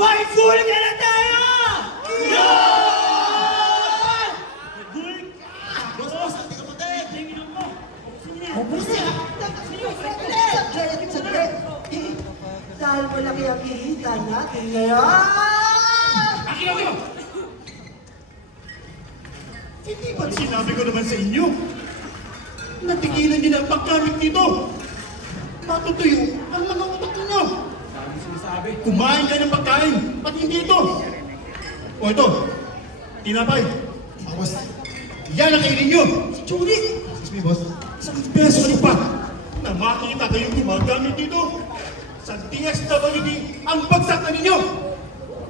May full ka na tayo! Yan! Full ka! Boss, hindi ka patay! Tingin mo. O, boss eh. Saglit. Dahil malaki ang hihita natin ngayon. Akiyo! Hindi ba sinabi ko naman sa inyo? Natigilan niyo na ang paggamit nito. Matutuyo ang mga utak ninyo. Dami sinasabi. Kumain ka ng pagkain, at hindi ito. O ito, tinapay. Boss, Yan ang kainin nyo. Si Julie. excuse me, boss. Sa beso ano pa na makita kayong gumagamit dito. Sa DSWD ang bagsak na ninyo.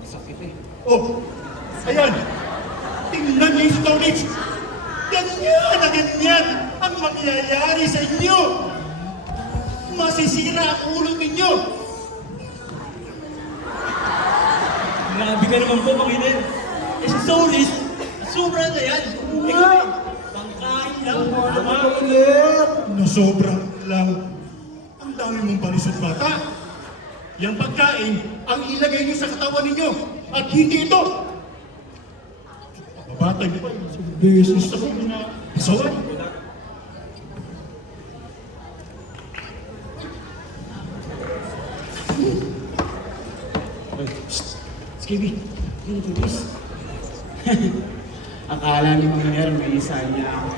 Sakit eh. Oh, ayan. Tingnan niyo yung storage. Ganyan na ganyan ang mangyayari sa inyo. Masisira ang ulo ninyo. Grabe ka naman po, Panginoon. Eh, si Solis, sobra na yan. Eh, kami, pangkain lang. Tama. Nasobra lang. Ang dami mong palusot bata. Yang pagkain ang ilagay niyo sa katawan ninyo at hindi ito. Babatay niyo pa yung beses na kung na pasawan. Skibby, yun ito, please. Akala ni Mang Ner, may isa niya ako.